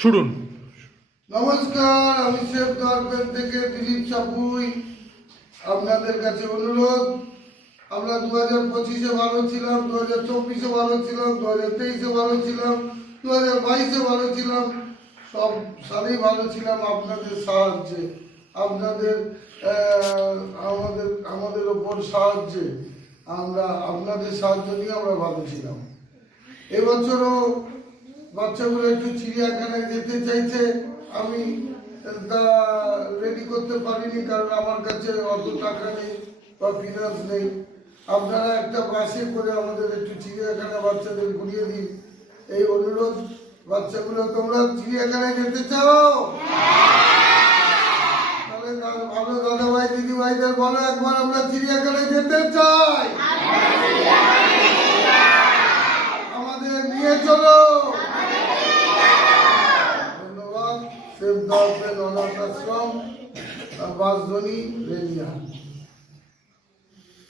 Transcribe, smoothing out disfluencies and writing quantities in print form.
শুনুন। নমস্কার, আমি সেফ দরবেন থেকে দিলীপ সাপুই। আপনাদের কাছে অনুরোধ, আমরা 2025-এ ভালো ছিলাম, 2024-এ ভালো ছিলাম, 2023-এ ভালো ছিলাম, 2022-এ ভালো ছিলাম, সব সালেই ভালো ছিলাম আপনাদের সাহায্যে, আপনাদের আমাদের ওপর সাহায্যে আমরা আপনাদের সাহায্য নিয়ে আমরা ভালো ছিলাম। এবছরও বাচ্চাগুলো একটু চিড়িয়াখানায় যেতে চাইছে, আমি তা রেডি করতে পারিনি, কারণ আমার কাছে অত টাকা নেই বা ফিনান্স নেই। আপনারা একটা বাসে করে আমাদের একটু চিড়িয়াখানা বাচ্চাদের ঘুরিয়ে দিন, এই অনুরোধ। বাচ্চাগুলো, তোমরা চিড়িয়াখানায় যেতে চাও? তাহলে ভালো দাদা ভাই দিদি ভাইদের বলো একবার, আমরা চিড়িয়াখানায় যেতে চাই, আমাদের নিয়ে চলো। ধন্যবাদ। সেফ দরবেন অনাথ আশ্রম, বাসধনী, রেলিয়া।